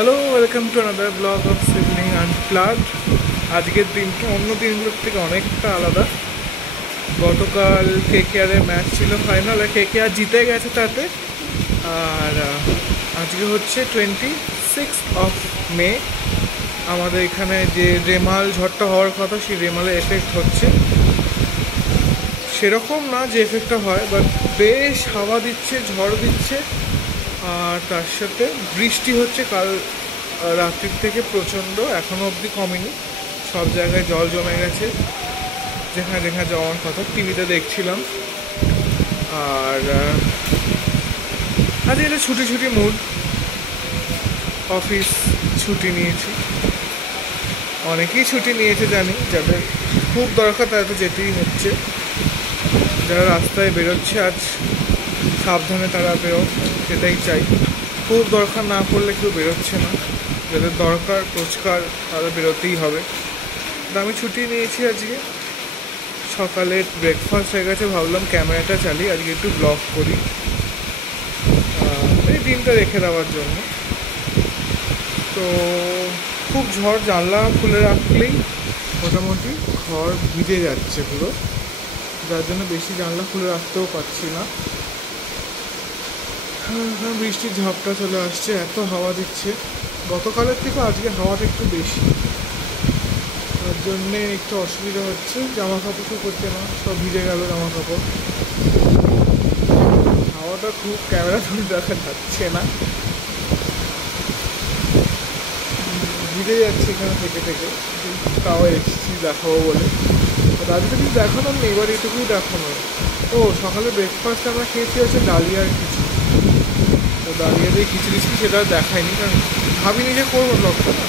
Hello, welcome to another blog of sibling unplugged. আজকের দিনটা অন্য দিনগুলোর থেকে অনেকটা আলাদা। গতকাল কেকেআরের ম্যাচ ছিল ফাইনাল, আর কেকেআর জিতে গেছে তাতে। আর আজকে হচ্ছে 26 মে। আমাদের এখানে যে রেমাল ঝড়টা হওয়ার কথা, সেই রেমালের এফেক্ট হচ্ছে। সেরকম না যে এফেক্টটা হয়, বাট বেশ হাওয়া দিচ্ছে, ঝড় দিচ্ছে, আর তার সাথে বৃষ্টি হচ্ছে কাল রাত্রির থেকে প্রচণ্ড। এখনও অবধি কমেনি, সব জায়গায় জল জমে গেছে যেখানে যেখানে যাওয়ার কথা। টিভিতে দেখছিলাম। আর আজ এটা ছুটি ছুটি মুড, অফিস ছুটি নিয়েছি। অনেকেই ছুটি নিয়েছে জানি, যাদের খুব দরকার তাদের তো যেতেই হচ্ছে। যারা রাস্তায় বেরোচ্ছে আজ সাবধানে তারা বেরো, সেটাই চাই। খুব দরকার না পড়লে কেউ বেরোচ্ছে না, যাদের দরকার রোজকার তারা বেরোতেই হবে। তো আমি ছুটি নিয়েছি আজকে। সকালে ব্রেকফাস্ট হয়ে গেছে, ভাবলাম ক্যামেরাটা চালিয়ে আজকে একটু ব্লগ করি, এই দিনটা রেখে দেওয়ার জন্য। তো খুব ঝড়, জানলা খুলে রাখলেই মোটামুটি ঘর ভিজে যাচ্ছে পুরো, যার জন্য বেশি জানলা খুলে রাখতেও পারছি না। বৃষ্টির ঝাপটা চলে আসছে, এত হাওয়া দিচ্ছে। গতকালের থেকে আজকে হাওয়াটা একটু বেশি, তার জন্যে একটু অসুবিধা হচ্ছে। জামা কাপড় তো করতে না, সব ভিজে গেল জামা কাপড়। হাওয়াটা খুব ক্যামেরা ধরে দেখা যাচ্ছে না, ভিজে যাচ্ছে এখানে থেকে থেকে। তাও এসেছি দেখাবো বলে, আজকে কিছু দেখানোর নেই, এবার এটুকুই দেখানো। ও সকালে ব্রেকফাস্ট আমরা খেয়েছি হচ্ছে ডালিয়ার খিচুড়ি। তো ডালিয়া দিয়ে খিচুড়ি ছিল, সেটা দেখায়নি, কারণ ভাবিনি যে করবো ব্লগটা না।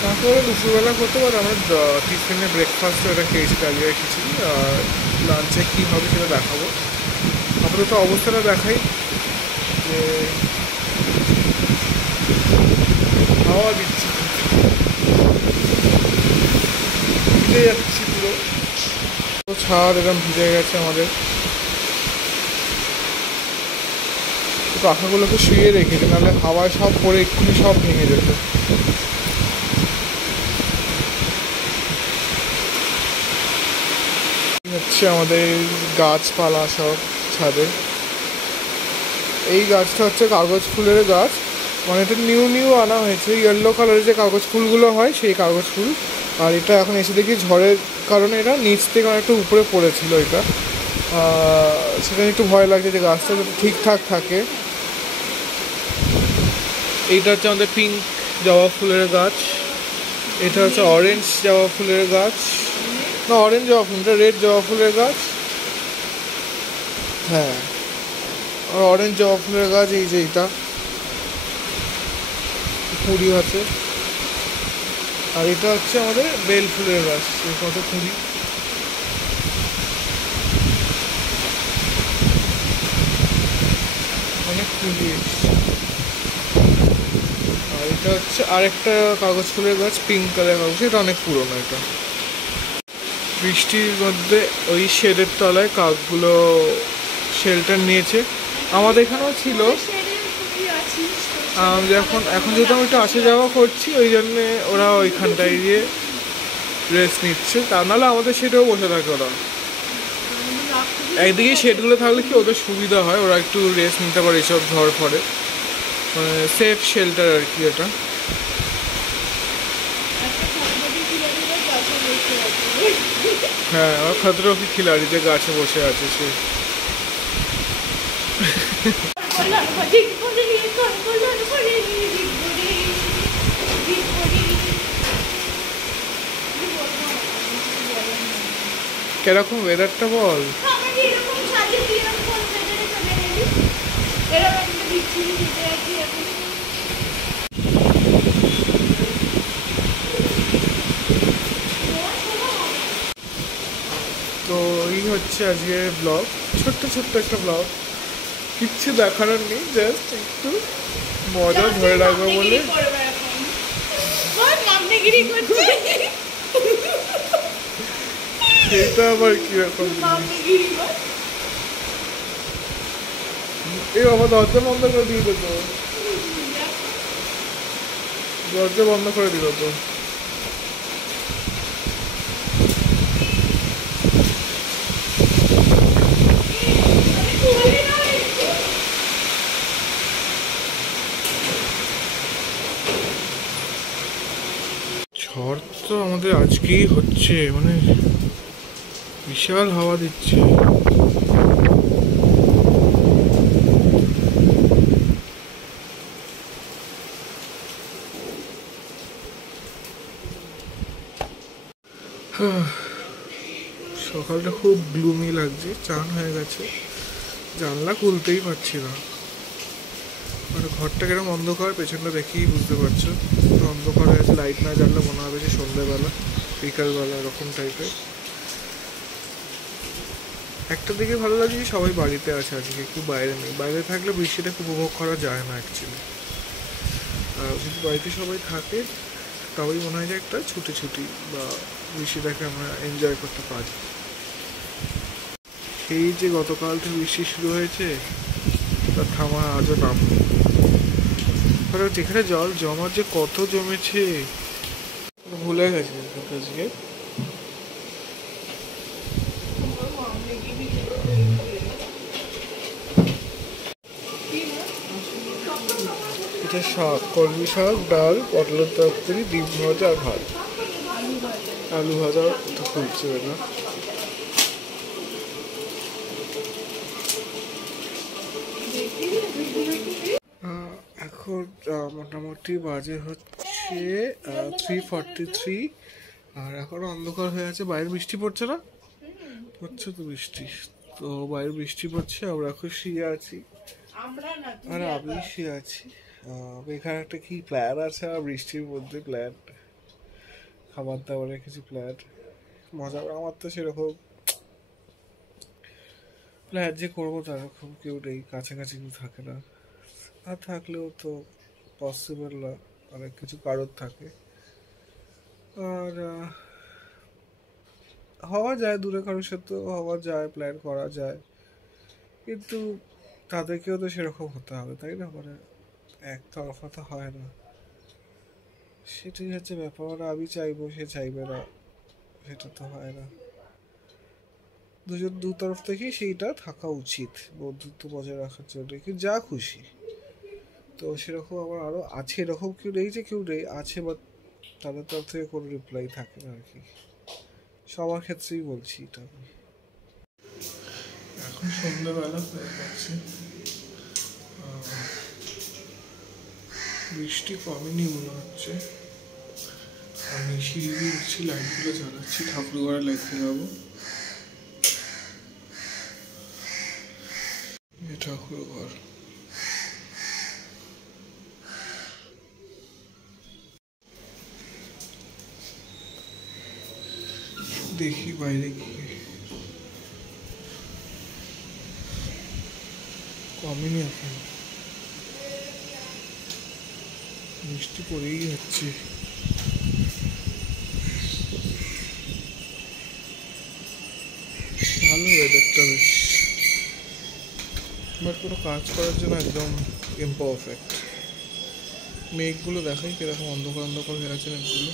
তারপরে দুপুরবেলা করতে পারে আমরা টিফিনে ব্রেকফাস্টে ওটা খেয়েছি ডালিয়ার খিচুড়ি। আর লাঞ্চে কী হবে সেটা দেখাবো। আপাতত অবস্থাটা দেখাই যে হাওয়া দিচ্ছে, ভিজে যাচ্ছি পুরো। ছাদ এরকম ভিজে গেছে আমাদের। পাখাগুলোকে শুয়ে রেখেছে, নাহলে হাওয়ায় সব পরে এক্ষুনি সব ভেঙে যেত। হচ্ছে আমাদের গাছপালা সব ছাদে। এই গাছটা হচ্ছে কাগজ ফুলের গাছ, মানে এটা নিউ আনা হয়েছে। ইয়েলো কালারের যে কাগজ ফুলগুলো হয় সেই কাগজ ফুল। আর এটা এখন এসে দেখি ঝড়ের কারণে এটা নিচ থেকে অনেকটা উপরে পড়েছিল। এটা সেখানে একটু ভয় লাগছে যে গাছটা যাতে ঠিকঠাক থাকে। এইটা হচ্ছে আমাদের পিঙ্ক জবা ফুলের গাছ, এটা হচ্ছে অরেঞ্জ জবা ফুলের গাছ, না অরেঞ্জ জবা ফুল, এটা রেড জবা ফুলের গাছ। হ্যাঁ, আর অরেঞ্জ জবা ফুলের গাছ এই যে এইটা কুড়ি আছে। আর এটা হচ্ছে আমাদের বেল ফুলের গাছ, কত কুড়ি। অনেক কুড়ি এসছে। আর এটা হচ্ছে আরেকটা কাগজ ফুলের গাছ, পিঙ্ক কালার কাগজ, এটা অনেক পুরোনো। এটা বৃষ্টির মধ্যে ওই শেডের তলায় কাকগুলো শেল্টার নিয়েছে। আমাদের এখানেও ছিল। এখন যেহেতু আমি একটু আসা যাওয়া করছি, ওই জন্যে ওরা ওইখানটায় গিয়ে রেস্ট নিচ্ছে। তা নাহলে আমাদের শেডেও বসে থাকে ওরা। একদিকে শেডগুলো থাকলে কি ওদের সুবিধা হয়, ওরা একটু রেস্ট নিতে পারে এইসব ঝড় ফড়ে, মানে সেফ শেল্টার আর কি এটা। হ্যাঁ, আমার খাতরো কি খিলাড়ি যে গাছে বসে আছে সে। কিরকম ওয়েদারটা বল? তো এই হচ্ছে আজকে ব্লগ, ছোট্ট একটা ব্লগ, কিচ্ছু দেখানোর নেই, জাস্ট একটু মজা ধরে রাখবো বলে। এটা আবার কিরকম? এই বাবা দরজা বন্ধ করে দিয়ে দেবো। দরজা বন্ধ করে দিল তো। ঝড় তো আমাদের আজকেই হচ্ছে, মানে বিশাল হাওয়া দিচ্ছে। সকালটা খুব গ্লুমি লাগছে, চান হয়ে গেছে, জানলা খুলতেই পারছি না। মানে ঘরটা কিরকম অন্ধকার, পেছনটা দেখেই বুঝতে পারছো অন্ধকার হয়ে আছে। লাইট না জ্বাললে মনে হবে যে সন্ধ্যেবেলা বিকালবেলা এরকম টাইপের। একটা দিকে ভালো লাগে যে সবাই বাড়িতে আছে আজকে, একটু বাইরে নেই। বাইরে থাকলে বৃষ্টিটাকে উপভোগ করা যায় না অ্যাকচুয়ালি। যদি বাড়িতে সবাই থাকে তবেই মনে হয় যে একটা ছুটি ছুটি বা বৃষ্টিটাকে আমরা এনজয় করতে পারি। সেই যে গতকাল থেকে বৃষ্টি শুরু হয়েছে, তার থামা আজও নাম নেই। যেখানে জল জমার যে কত জমেছে ভুলে গেছে আজকে। এটা শাক, কলমি শাক, ডাল, পটলের তরকারি, ডিম ভাজা আর ভাত। আলু ভাজা তো খুলছে না। এখন মোটামুটি বাজে হচ্ছে 3:43, আর এখন অন্ধকার হয়ে আছে। বাইরে বৃষ্টি পড়ছে না? পড়ছে তো বৃষ্টি, তো বাইরে বৃষ্টি পড়ছে। আমরা এখন শুয়ে আছি, আর আমি শুয়ে আছি। এখানে একটা কি প্ল্যান আছে আর বৃষ্টির মধ্যে প্ল্যান, খাবার দাবারের কিছু প্ল্যান, মজা। আমার তো সেরকম প্ল্যান যে করবো তারকম কেউ নেই, কাছাকাছি কেউ থাকে না। আর থাকলেও তো পসিবল না, অনেক কিছু কারণ থাকে। আর হওয়া যায় দূরে কারোর সাথে, হওয়া যায়, প্ল্যান করা যায়, কিন্তু তাদেরকেও তো সেরকম হতে হবে, তাই না? মানে একতরফা তো হয় না, সেটাই হচ্ছে ব্যাপার। আমি চাইবো, সে চাইবে না, সেটা তো হয় না। দু তরফ থেকেই সেইটা থাকা উচিত বন্ধুত্ব বজায় রাখার জন্য, কিন্তু যা খুশি। তো সেরকম আমার আরও আছে, এরকম কেউ নেই যে কেউ নেই, আছে, বাট তাদের তরফ থেকে কোনো রিপ্লাই থাকে না আর কি। সবার ক্ষেত্রেই বলছি এটা আমি। এখন সন্ধ্যাবেলা হয়ে গেছে, বৃষ্টি কমেনি মনে হচ্ছে। আমি সিঁড়ি উঠছি, লাইটগুলো জ্বালাচ্ছি, ঠাকুর ঘরে লাইটতে যাবো। ঠাকুর ঘর দেখি বাইরে গিয়ে, কমেনি এখন, বৃষ্টি পড়েই যাচ্ছে। ভালো ওয়েদারটা বেশ, বাট কোনো কাজ করার জন্য একদম ইমপারফেক্ট। মেঘগুলো দেখাই কিরকম অন্ধকার অন্ধকার হয়ে আছে মেঘগুলো।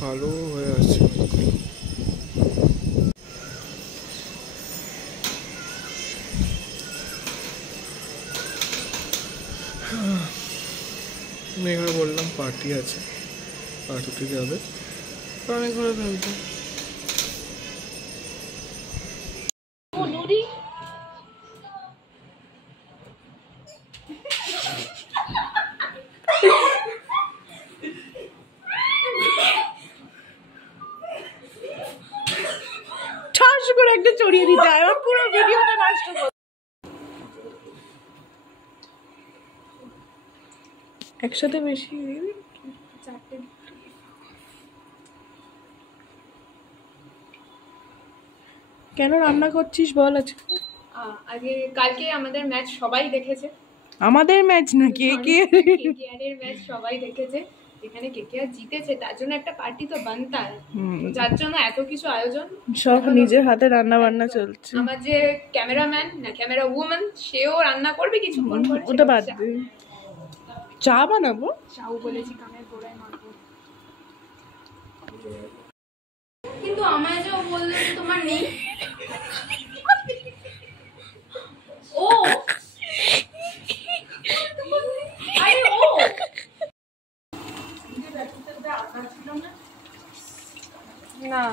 কালো হয়ে আসছে মেঘা। বললাম পার্টি আছে, পার্টিতে যাবে, অনেক ঘরে থাকবে। ঠাস করে একটা চড়িয়ে দিতে হয়, আমার পুরো ভিডিওটা নষ্ট করে। একসাথে বেশি কেন রান্না করছিস বল আজকে? আগে কালকে আমাদের ম্যাচ সবাই দেখেছে। আমাদের ম্যাচ না, কে কে কেকেআর এর ম্যাচ সবাই দেখেছে। এখানে কেকেআর জিতেছে তার জন্য একটা পার্টি তো বানতা है। যার জন্য এত কিছু আয়োজন, সব নিজের হাতে রান্না বান্না চলছে। আমার যে ক্যামেরাম্যান না ক্যামেরা উম্যান সেও রান্না করবে কিছুক্ষণ পরে। ওটা বাদ দে, চা বানাবো। চাউ বলেছি কানের গোড়ায় মারবো। কিন্তু আমায় যে ও বললো যে তোমার নেই। ও আরে ও না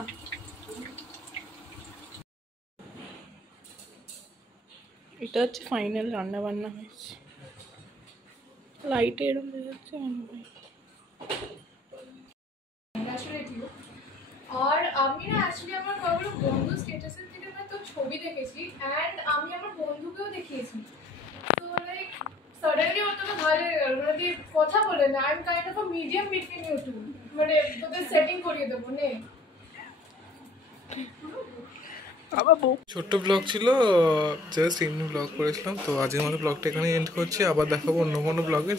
এটা হচ্ছে ফাইনাল রান্না বান্না হয়েছে। লাইটে এরকম যাচ্ছে মনে হয়। আর আমি না অ্যাকচুয়ালি আমার কয়েকগুলো বন্ধু স্ট্যাটাসের থেকে না তো ছবি দেখেছি অ্যান্ড আমি আমার বন্ধুকেও দেখিয়েছি। তো লাইক সাডেনলি ওর তো ভালো হয়ে গেল, মানে তুই কথা বলে না, I am kind of a medium between you two, মানে তোদের সেটিং করিয়ে দেবো নে। ছোট্ট ব্লগ ছিল, জাস্ট এমনি ব্লগ করেছিলাম। তো আজকের মতো ব্লগটা এখানে এন্ড করছি, আবার দেখাবো অন্য কোনো ব্লগে।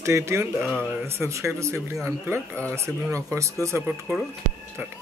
স্টে টিউনড আর সাবস্ক্রাইব টু সিবলিং আনপ্লাগড আর সিবলিং রকার্সকেও সাপোর্ট করো। টাটা।